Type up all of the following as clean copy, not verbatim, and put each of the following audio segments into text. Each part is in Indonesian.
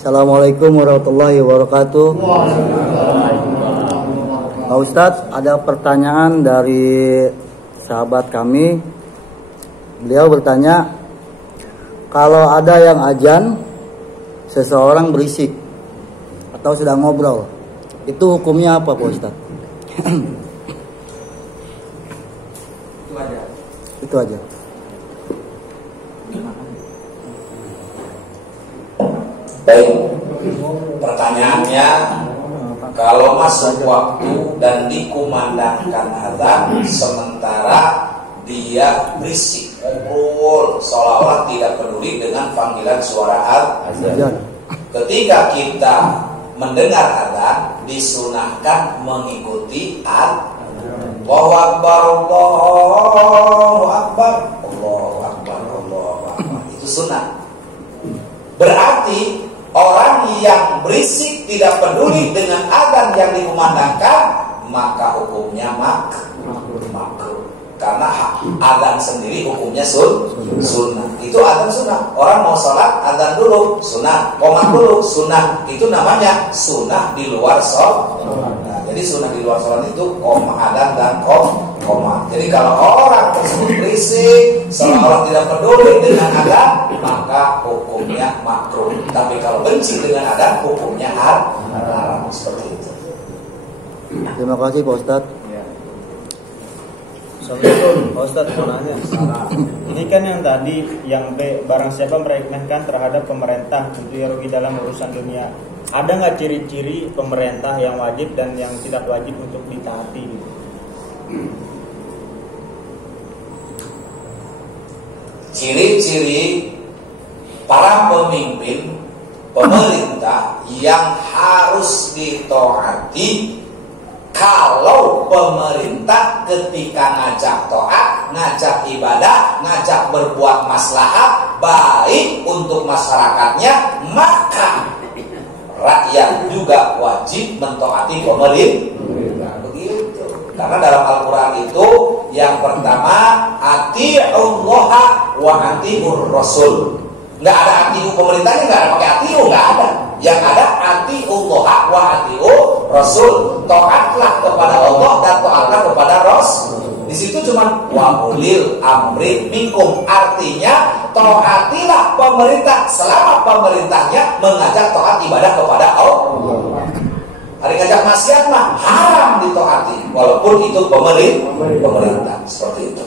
Assalamualaikum warahmatullahi wabarakatuh. Pak Ustadz, ada pertanyaan dari sahabat kami. Beliau bertanya, kalau ada yang azan, seseorang berisik atau sedang ngobrol, itu hukumnya apa Pak Ustadz? Itu aja. Baik, pertanyaannya, kalau masuk waktu dan dikumandangkan azan sementara dia berisik, ngobrol, seolah-olah tidak peduli dengan panggilan suara azan. Ketika kita mendengar azan, disunahkan mengikuti azan. Allahu Akbar, Allahu Akbar, Allahu Akbar, Allahu Akbar. Itu sunnah. Berarti orang yang berisik tidak peduli dengan azan yang dikumandangkan, maka hukumnya makruh. Karena azan sendiri hukumnya sunnah. Itu azan sunnah. Orang mau sholat azan dulu sunnah, qomat dulu sunnah. Itu namanya sunnah di luar sholat. Nah, jadi sunnah di luar sholat itu azan dan qomat. Jadi kalau orang tersebut berisik, seolah tidak peduli dengan azan, maka hukumnya makruh. Tapi kalau benci dengan azan, hukumnya haram. Seperti itu. Terima kasih Pak Ustadz. Assalamualaikum, Pak Ustadz mau nanya. Ini kan yang tadi, yang B, barang siapa meremehkan terhadap pemerintah, tentunya rugi dalam urusan dunia. Ada nggak ciri-ciri pemerintah yang wajib dan yang tidak wajib untuk ditaati? Ciri-ciri para pemimpin pemerintah yang harus ditaati. Kalau pemerintah ketika ngajak taat, ngajak ibadah, ngajak berbuat maslahat baik untuk masyarakatnya, maka rakyat juga wajib mentaati pemerintah. Begitu. Karena dalam Al-Quran itu yang pertama, ati'ullaha wa ati'ur rasul. Nggak ada atiu pemerintahnya, nggak ada pakai atiu, nggak ada. Yang ada ati'ullaha wa ati'ur rasul. Taatlah kepada Allah dan taatlah kepada Rasul. Di situ cuma wa ulil amri minkum, artinya taatilah pemerintah selama pemerintahnya mengajak taat ibadah kepada Allah. Hari ngajak maksiat mah haram ditaati, walaupun itu pemerintah. Seperti itu.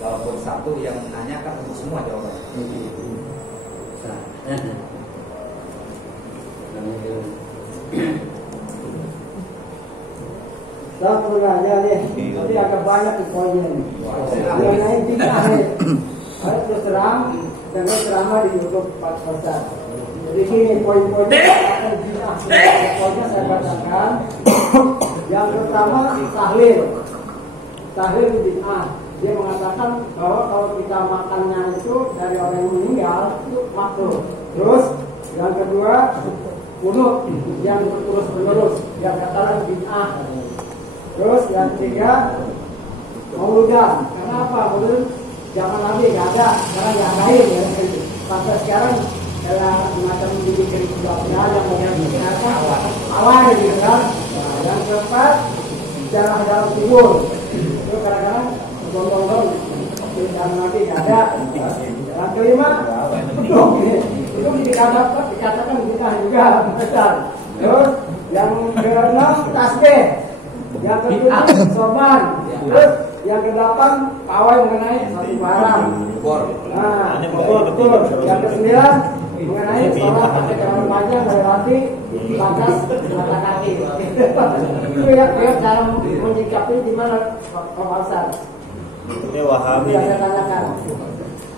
Walaupun satu yang menanyakan untuk semua jawabannya. Saya bertanya nih, tapi agak banyak di poinnya nih. Mengenai bid'ah nih, saya terus terang dengan ceramah di YouTube Pak Ustadz. Jadi ini poin-poinnya akan bid'ah. Poinnya saya bacakan. Yang pertama tahlil bid'ah. Dia mengatakan bahwa kalau kita makannya itu dari orang yang meninggal itu makruh. Terus yang kedua kunut yang terus-menerus, yang katakan bid'ah. Terus yang ketiga mauludan. Kenapa? Maulud zaman Nabi nggak ada, sekarang diadain ya. Sampai sekarang adalah semacam menjadi kerikilnya yang menggunakan awal gitu kan. Yang keempat sejarah dalam tidur. Itu kadang-kadang gondong-gondong zaman Nabi nggak ada. Yang kelima itu dikatakan bid'ah juga besar. Terus yang keenam tasbih. Yang ketujuh sorban. Terus yang kedelapan pawai mengenai satu barang. Nah, betul. Yang kesembilan mengenai sholat pakai jalan panjang melewati batas mata kaki. Itu ya cara menyikapi di mana pembahasan. Ini Wahabi.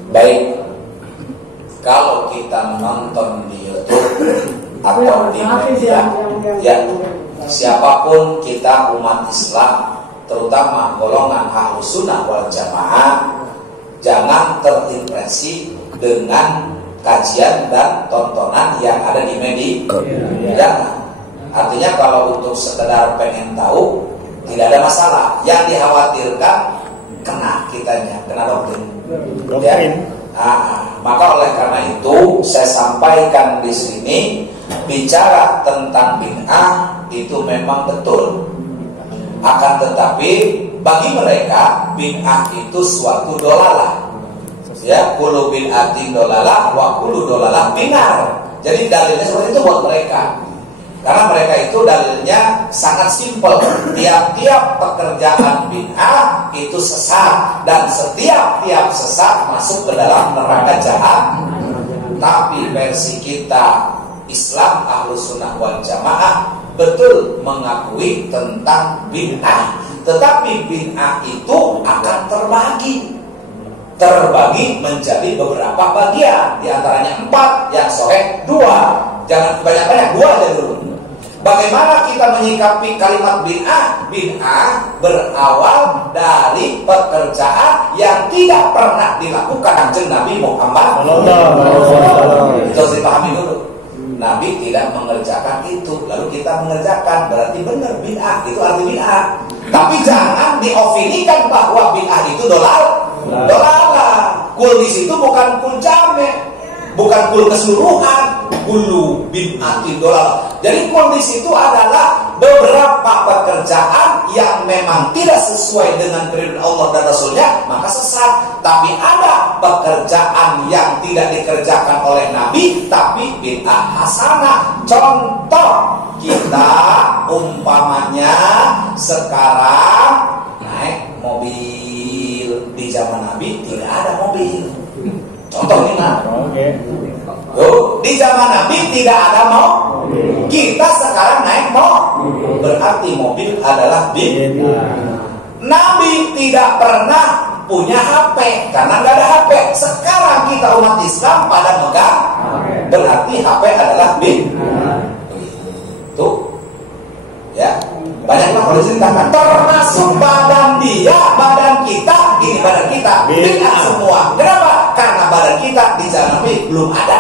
Baik, kalau kita nonton di YouTube atau di media, ya siapapun kita umat Islam, terutama golongan Ahlus Sunnah wal Jamaah, jangan terinfeksi dengan kajian dan tontonan yang ada di media. Jangan. Artinya kalau untuk sekedar pengen tahu, tidak ada masalah. Yang dikhawatirkan kena kitanya, kena doktrin. Ya. Maka oleh karena itu saya sampaikan di sini, bicara tentang bid'ah itu memang betul. Akan tetapi bagi mereka bid'ah itu suatu dolalah. Ya, kullu bid'atin dolalah wa kullu dolalah binar. Jadi dalilnya seperti itu buat mereka. Karena mereka itu dalilnya sangat simpel. Tiap-tiap pekerjaan bid'ah itu sesat, dan setiap sesat masuk ke dalam neraka jahanam. Tapi versi kita Islam Ahlus Sunnah wal Jamaah betul mengakui tentang bid'ah. Tetapi bid'ah itu akan terbagi menjadi beberapa bagian. Di antaranya 4, yang sahih 2. Jangan banyak-banyak, 2 aja dulu. Bagaimana kita menyikapi kalimat bid'ah? Bid'ah berawal dari pekerjaan yang tidak pernah dilakukan Kanjeng Nabi Muhammad. Itu harus dipahami dulu. Nabi tidak mengerjakan itu, lalu kita mengerjakan, berarti benar bid'ah. Itu arti bid'ah. Tapi jangan diopinikan bahwa bid'ah itu dolalah. Kul di situ bukan kul jame', bukan kul keseluruhan. Kullu bid'atin dolalah. Jadi kul di situ adalah beberapa pekerjaan yang memang tidak sesuai dengan perintah Allah dan Rasulnya, maka sesat. Tapi ada pekerjaan yang tidak dikerjakan oleh Nabi, tapi bid'ah hasanah. Contoh, kita umpamanya sekarang naik mobil. Di zaman Nabi tidak ada mobil. Contoh ini nah. Di zaman Nabi tidak ada mobil. Kita sekarang naik mobil. Berarti mobil adalah bid'ah. Nabi tidak pernah punya HP karena nggak ada HP. Sekarang kita umat Islam pada megang, berarti HP adalah bid'ah. Tuh, ya. Banyaklah kalau diceritakan. Termasuk badan dia, badan kita, ini badan kita bid'ah semua. Kenapa? Karena badan kita di zaman Nabi belum ada.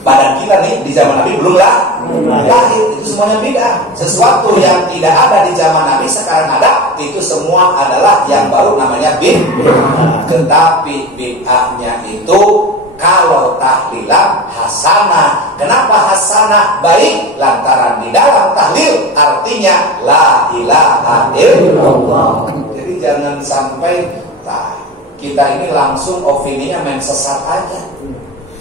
Badan kita nih di zaman Nabi belum lahir. Itu semuanya bid'ah. Sesuatu yang tidak ada di zaman Nabi sekarang ada, itu semua adalah yang baru, namanya bid'ah. Tetapi bid'ahnya itu kalau tahlilan hasanah. Kenapa hasanah? Baik, lantaran di dalam tahlil artinya la ilaha illallah. Jadi jangan sampai kita ini langsung opininya main sesat aja,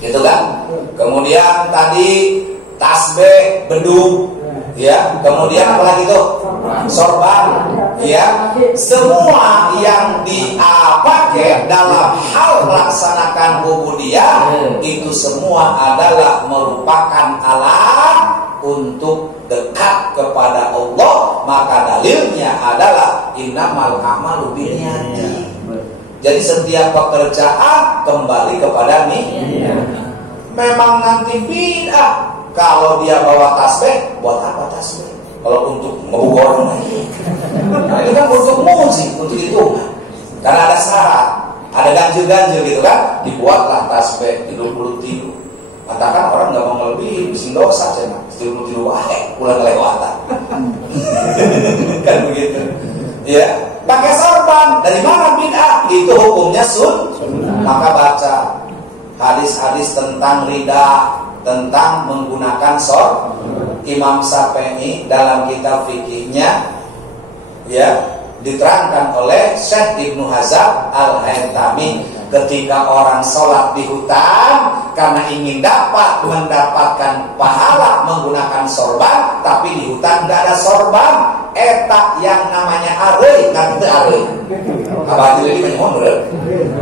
gitu kan? Kemudian tadi tasbih, beduk, ya. Kemudian apa lagi tuh? Sorban, ya. Semua yang dipakai dalam hal melaksanakan ubudiyah itu semua adalah merupakan alat untuk dekat kepada Allah. Maka dalilnya adalah innamal a'malu binniyati. Jadi setiap pekerjaan kembali kepada niat. Memang nanti bid'ah kalau dia bawa tasbih. Buat apa tasbih? Kalau untuk ngebuk orang lagi. Nah itu kan untuk musik, untuk itu. Karena ada syarat, ada ganjil-ganjil gitu kan. Dibuatlah tasbih 30 tilu. Katakan orang nggak mau ngelebihin, bikin dosa cina. 30 tilu pulang kelewatan. Kan begitu. Ya, pakai sorban. Dari mana bid'ah? Itu hukumnya sunnah. Maka baca hadis-hadis tentang rida, tentang menggunakan sorban. Imam Syafi'i dalam kitab fikihnya, ya, diterangkan oleh Syekh Ibnu Hazm Al-Haytami, ketika orang sholat di hutan karena ingin mendapatkan pahala menggunakan sorban, tapi di hutan tidak ada sorban, eta yang namanya areuy, nanti areuy. Abah jadi menghonor.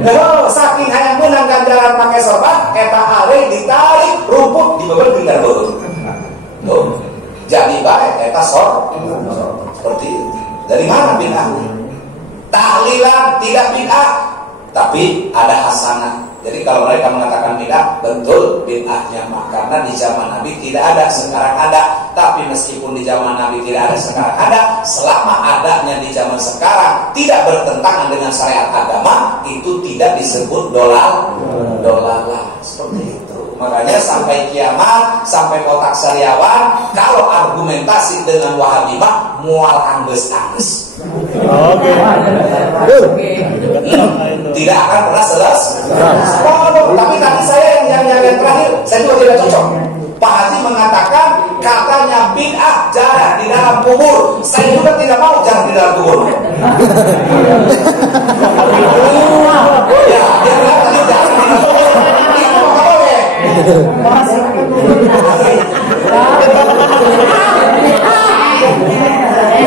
Nah, saking hayang menang ganjaran pakai sorban, eta areuy ditarik rumput di beberapa tinggal beul. Tuh, jadi baik eta seperti itu. Dari mana bid'ah? Tahlilan tidak bid'ah, tapi ada hasanah. Jadi kalau mereka mengatakan bid'ah, betul bid'ahnya mah karena di zaman Nabi tidak ada, sekarang ada. Tapi meskipun di zaman Nabi tidak ada, sekarang ada, selama adanya di zaman sekarang tidak bertentangan dengan syariat agama, itu tidak disebut dolalah. Seperti itu. Makanya sampai kiamat, sampai kotak sariawan, kalau argumentasi dengan Wahabi mah mual angges-angges. Oke. Tidak akan pernah selesai. Tapi tadi saya yang terakhir, saya juga tidak cocok. Pak Haji mengatakan katanya bid'ah jarah di dalam kubur. Saya juga tidak mau jarah di dalam kubur. Ya, dia bilang tadi jarah di dalam kubur. Itu maka boleh.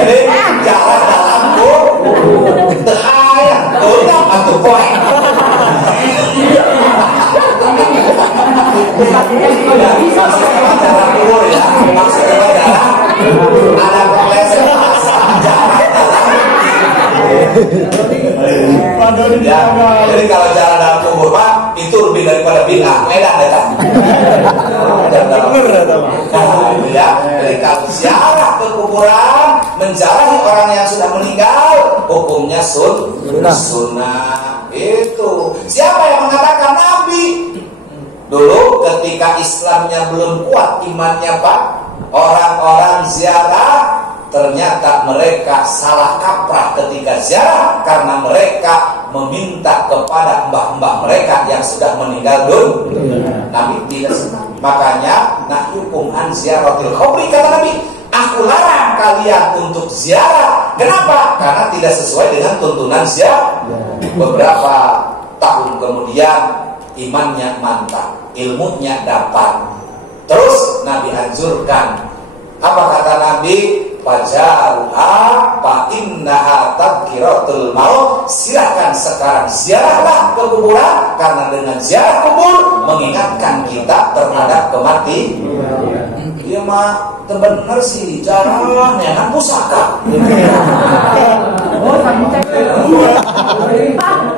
Jadi jarah dalam kubur. Terhayang, tulang atau poin. Ada kepleset ya, jadi kalau jalan dalam kubur mah itu lebih daripada bid'ah, medan datang. Ya, jadi kalau ziarah ke kuburan, menziarahi orang yang sudah meninggal, hukumnya sunnah. Itu siapa yang mengatakan Nabi? Dulu ketika Islamnya belum kuat imannya Pak, orang-orang ziarah ternyata mereka salah kaprah ketika ziarah karena mereka meminta kepada mbah-mbah mereka yang sudah meninggal dunia. Nabi tidak senang. Makanya nahyukum an ziyaratil qabri, kata Nabi, aku larang kalian untuk ziarah. Kenapa? Karena tidak sesuai dengan tuntunan ziarah. Beberapa tahun kemudian imannya mantap, ilmunya dapat. Terus Nabi anjurkan, apa kata Nabi? Fajaruha fa innaha tadhkiratul maut. Silahkan sekarang ziarahlah ke kuburan, karena dengan ziarah kubur mengingatkan kita terhadap kematian. Iya mah bener sih, jarangnya kan pusaka.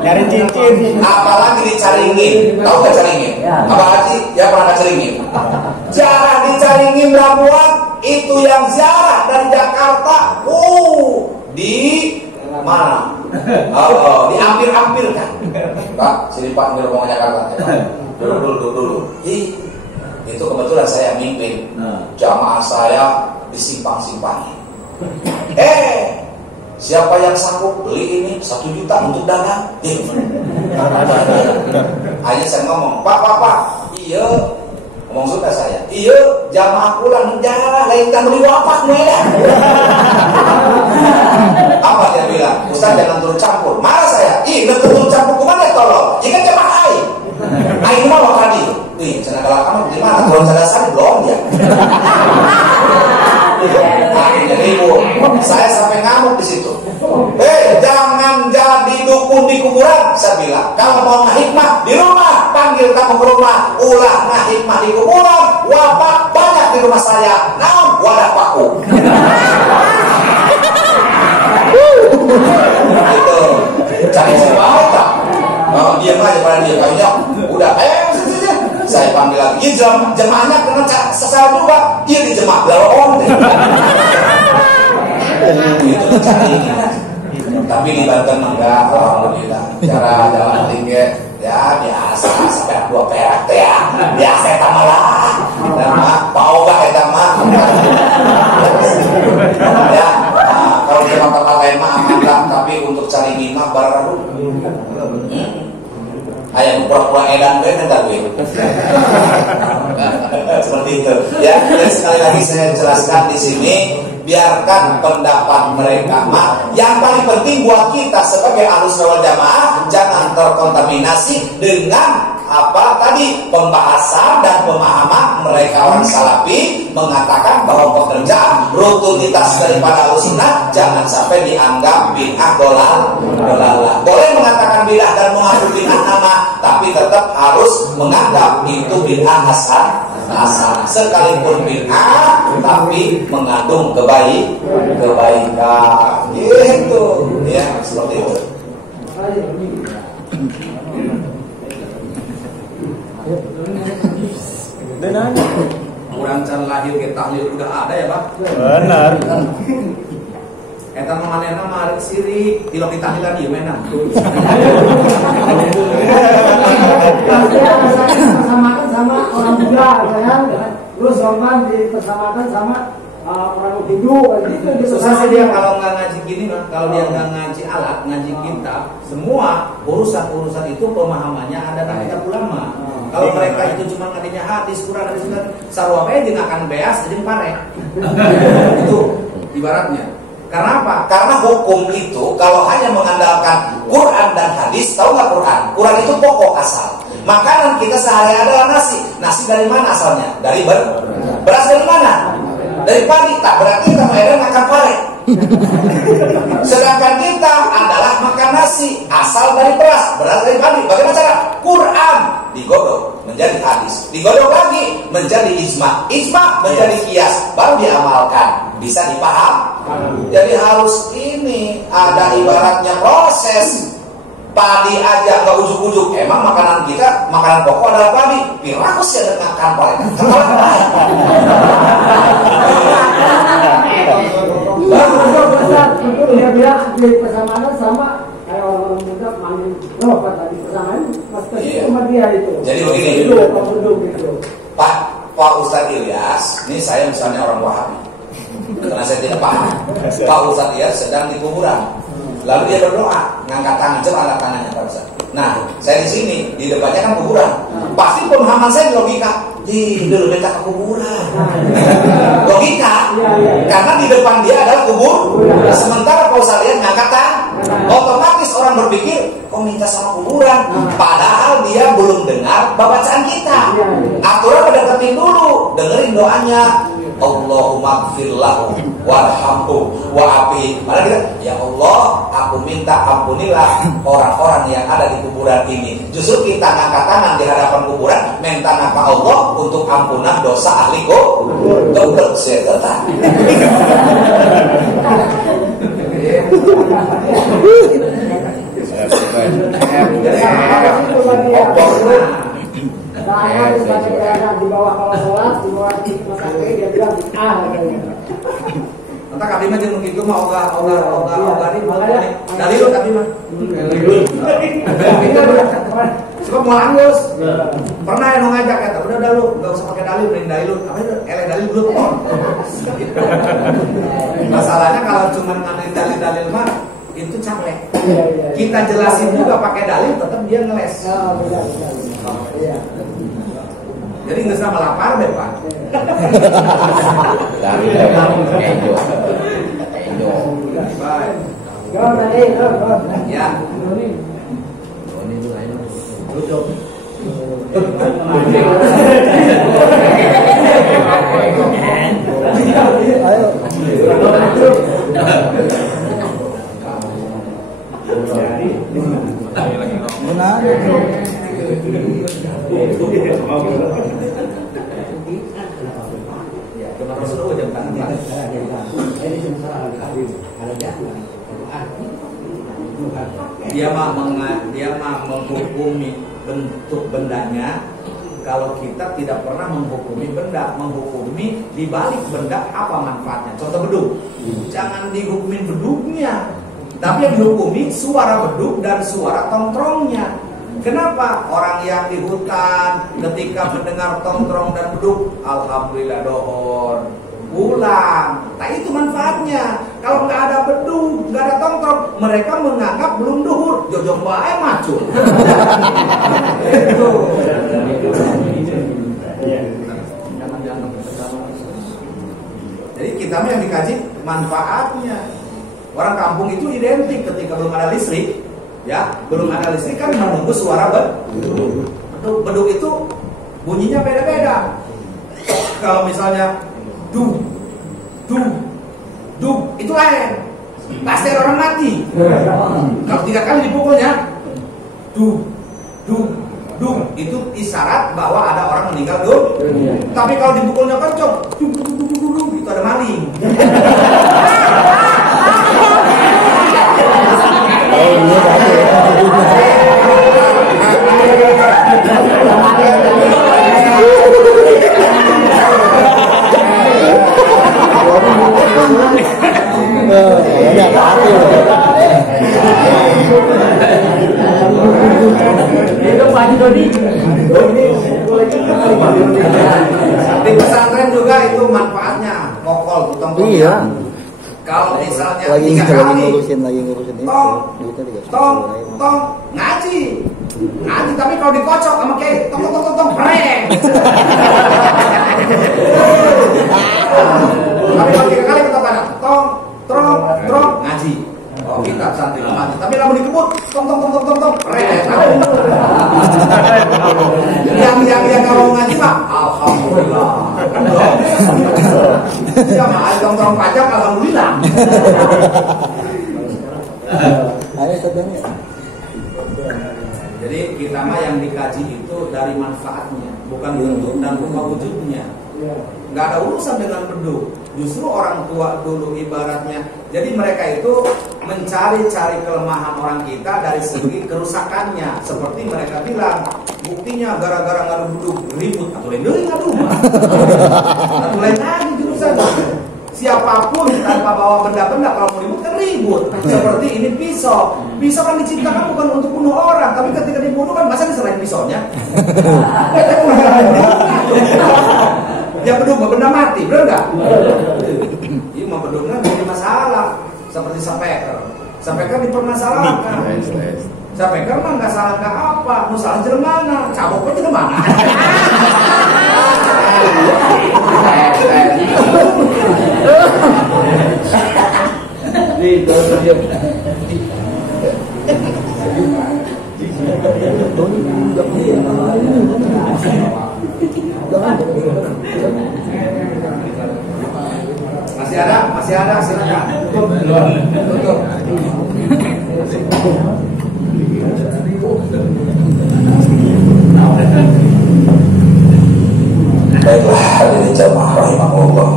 Nyari cincin. Apalagi dicaringin. Tahu gak caringin? Apalagi ya pernah caringin. Jarah dicaringin Labuan itu yang ziarah dari Jakarta. Di mana? Diampir-ampirkan. Pak, sini Pak, ini rombongan Jakarta. Dulu. Itu kebetulan saya mimpin. Jamaah saya disimpang-simpangi. Siapa yang sanggup beli ini 1 juta untuk dagang? Hanya saya ngomong, Pak, iya. Ngomong sudah saya, iya, jamaah pulang jarah, lain kita beli wapak medan. Apa dia bilang? Ustaz jangan turun campur. Marah saya, turun campur kemana tolong? Jika jamaah air. Air mah wakadi. Cina galak kamu gimana? Turun sadasar belum ya? Akhirnya ribut. Saya sampai ngamuk di situ. Jangan jadi dukun di kuburan. Saya bilang, kalau mau ngahikmah di rumah, panggil kamu ke rumah. Ulah ngahikmah di kuburan. Wapak banyak di rumah saya. Naam wadah paku. Itu cari siapa? Diam aja pada dia kayaknya. Udah, saya panggil lagi. Jemaahnya kena sesal juga. Dia dijemah lawan. Itu cari. Tapi di Banten enggak, alhamdulillah. Cara jalan tinggi ya biasa sampai 2 perak ya. Biasa eta mah lah. Dan mah pau gak eta mah. Ya, kalau di tempat lain mah aman lah, tapi untuk cari minyak baru. Ayam pura-pura edan gue minta gue. Seperti itu. Ya, dan sekali lagi saya jelaskan di sini, biarkan pendapat mereka mah. Yang paling penting buat kita sebagai Ahlussunnah wal Jamaah jangan terkontaminasi dengan pembahasan dan pemahaman mereka orang Salafi mengatakan bahwa pekerjaan rutinitas daripada Ahlussunnah jangan sampai dianggap bid'ah dolalah. Boleh mengatakan bid'ah dan mengaku bid'ah nama, tapi tetap harus menganggap itu bid'ah hasan. Sekalipun bid'ah tapi mengandung kebaikan. Gitu ya, seperti itu. Orang can lahir ke tahlil udah ada ya Pak? Benar. Eta manehna mah sirik, tilok ditahlilan ieu mena. Persamakan sama orang Buddha, ya. Terus sorban dipersamakan sama orang Hindu, gitu. Susah sih dia kalau nggak ngaji gini, kalau dia nggak ngaji alat, ngaji kitab, semua urusan itu pemahamannya ada di kitab ulama. Kalau mereka itu cuma ngadinya hadis, Quran, hadis, sarua bae jeung akan beas jadi pare. Itu ibaratnya. Karena apa? Karena hukum itu kalau hanya mengandalkan Quran dan hadis, tahu nggak Quran? Quran itu pokok asal. Makanan kita sehari-hari adalah nasi. Nasi dari mana asalnya? Dari beras dari mana? Dari padi. Tak berarti kita makan pare. Sedangkan kita adalah makan nasi asal dari beras dari padi. Bagaimana cara? Quran digodok menjadi hadis, digodok lagi menjadi ijma menjadi qiyas, baru diamalkan, bisa dipaham. Jadi harus ini ada ibaratnya proses. Padi aja nggak ujuk-ujuk, emang makanan kita, makanan pokok adalah padi. Pirakus ya dengan makan padi. Itu dia di persamanan sama kayak orang-orang muda manggil roh tadi persamaan sama dia itu. Jadi begini, gitu. Pak Ustadz Ilyas, ini saya misalnya orang Wahabi, karena saya tidak paham. Pak Ustadz Ilyas sedang di kuburan, lalu dia berdoa, ngangkat tangan, coba angkat tangannya Pak Ustadz. Nah, saya di sini, di depannya kan kuburan. Pasti pemahaman saya logika, tidur beta ke kuburan. Logika, karena di depan dia adalah kubur. Sementara Pak Ustadz Ilyas ngangkat tangan, otomatis orang berpikir, kok minta sama kuburan? Padahal dia belum dengar bacaan kita. Aturan deketin dulu, dengerin doanya. Allahumma gfir lahu warhamhu wa'afi. Malah kita, ya Allah, aku minta ampunilah orang-orang yang ada di kuburan ini. Justru kita ngangkat tangan di hadapan kuburan, minta napa Allah untuk ampunan dosa ahli kubur. Double setan. Saya sebagai pedagang di bawah kalau sholat, di bawah masak dia bilang Entah kami mah jeung kitu mah oga dalil kami mah. Sebab mau anggus. Pernah yang ngajak kata, udah dalil, enggak usah pakai dalil, bring dalil. Apa itu? Dalil dulu ton. Masalahnya kalau cuma ngambil dalil mah itu caplek. Kita jelasin juga pakai dalil, tetap dia ngeles. Jadi nggak sama lapar deh Pak. Ya. Dia mah menghukumi bentuk bendanya. Kalau kita tidak pernah menghukumi benda, menghukumi di balik benda apa manfaatnya. Contoh beduk, jangan dihukumin beduknya, tapi yang dihukumi suara beduk dan suara tongkrongnya. Kenapa? Orang yang di hutan ketika mendengar tongkrong dan beduk, alhamdulillah dohor, pulang. Nah itu manfaatnya. Kalau nggak ada beduk, nggak ada tongkrong, mereka menganggap belum duhur, jojong bae macul. Itu. Jadi kita yang dikaji manfaatnya. Orang kampung itu identik ketika belum ada listrik, ya belum ada listrik kan menunggu suara beduk. Beduk itu bunyinya beda-beda. Kalau misalnya du itu lain, pasti orang mati. Kalau 3 kali dipukulnya du itu isyarat bahwa ada orang meninggal dunia. Tapi kalau dipukulnya kencang itu ada maling. manfaatnya ngokol tutong. Iya. Kalau misalnya lagi 3 kali ngurusin itu. tong ngaji tapi kalau dikocok sama kayak tong preng. Tapi kalau 3 kali kita pada tong ngaji. Oh, kita santri ngaji. Tapi kalau dikebut tong preng. Yang kalau ngaji mah alhamdulillah. Ya mah tong pajak alhamdulillah. Ayo tanya. Jadi kita mah yang dikaji itu dari manfaatnya, bukan bentuk dan rupa wujudnya. Nggak ada urusan dengan beduk. Justru orang tua dulu ibaratnya. Jadi mereka itu mencari-cari kelemahan orang kita dari segi kerusakannya. Seperti mereka bilang, buktinya gara-gara ngadu beduk ribut atau lain ngadu mah. Atau lain lagi jurusan. Siapapun tanpa bawa benda-benda kalau mau ribut kan ribut. Seperti ini pisau. Pisau kan diciptakan bukan untuk bunuh orang, tapi ketika dibunuh kan masa diserahin pisaunya. Ya beduk benda mati, benar nggak? Iya mau beduknya jadi masalah. Seperti sapeker. Sapeker dipermasalahkan. Sapeker mah nggak salah nggak apa, nu salah jelmana, cabok pun jelmana. Masih ada, silakan. Tutup. Baiklah hadirin jamaah rahimahullah,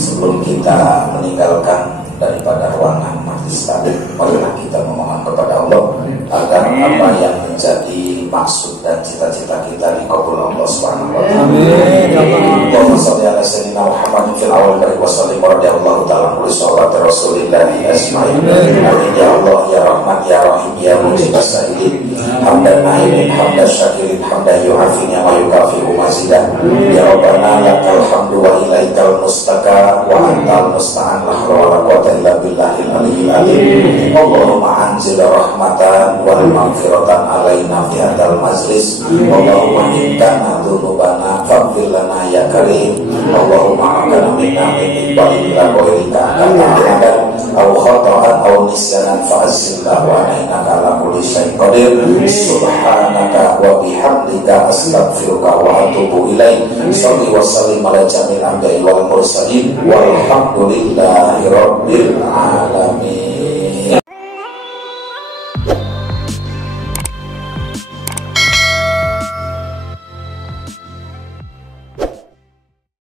sebelum kita meninggalkan daripada ruangan majlis tadi, marilah kita memohon kepada Allah agar apa yang menjadi maksud dan cita-cita kita dikabul Allah Subhanahu wa taala. Amin. Allahumma shalli ala sayyidina Muhammadin fil awwal wa sallim radhiyallahu ta'ala anhu sallallahu rasulillah asma'in. Amin ya Allah ya Rahman ya Rahim ya Mujib as-sa'ilin. Hamdan na'imin hamdan syakirin hamdan yu'afini wa yukafi'u mazidah. Ya Rabbana lakal hamdu wa ilaikal mustaka wa antal musta'an la hawla wa la quwwata illa billahil aliyyil azim. Allahumma anzil rahmatan wal maghfiratan alaina fi hadzal majlis. Allahumma inna dzunubana faghfir lana ya karim. Allahumma akana minna min iqbalin ila ghairika kata aw khata'an aw nisyanan fa'azzilna wa innaka ala kulli syai'in qadir. Subhanaka wa bihamdika astaghfiruka wa atubu ilaik. Shalli wa sallim ala jamil anbiya'i wal mursalin walhamdulillahi rabbil alamin.